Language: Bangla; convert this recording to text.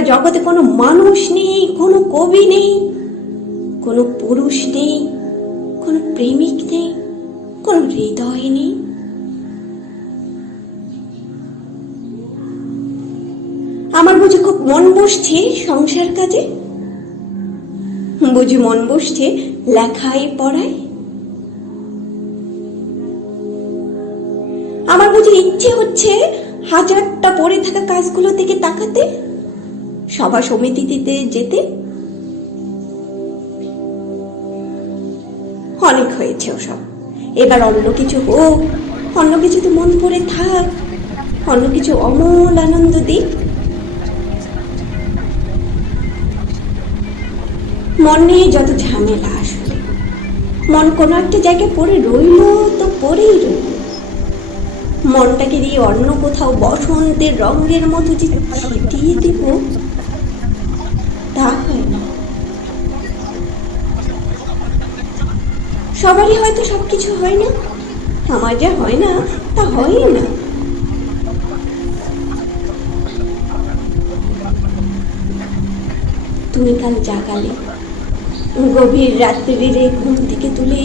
সারা জগতে কোনো মানুষ নেই, কোনো কবি নেই, কোনো পুরুষ নেই, কোনো প্রেমিক নেই, কোনো হৃদয় নেই। আমার বুঝি খুব মন বসছে সংসার কাজে, বুঝি মন বসছে লেখায় পড়ায়। আমার বুঝি ইচ্ছে হচ্ছে হাজারটা পড়ে থাকা কাজগুলোর দিকে তাকাতে, সভা সমিতিতে যেতে। অনেক হয়েছে ওসব, এবার অন্য কিছু হোক, অন্য কিছুতে মন পড়ে থাক, অন্য কিছু অমল আনন্দ দিক। মন নিয়ে যত ঝামেলা, আসলে মন কোনো একটা জায়গায় পড়ে রইল তো পড়েই রইল। মনটাকে দিয়ে অন্য কোথাও বসন্তের রঙের মতো যে ছিটিয়ে দেব, তা হয় না। সবারই হয়তো সবকিছু হয় না, আমার যা হয় না তা হয়ই না। তুমি কাল জাগালে, গভীর রাত্রিরে ঘুম থেকে তুলে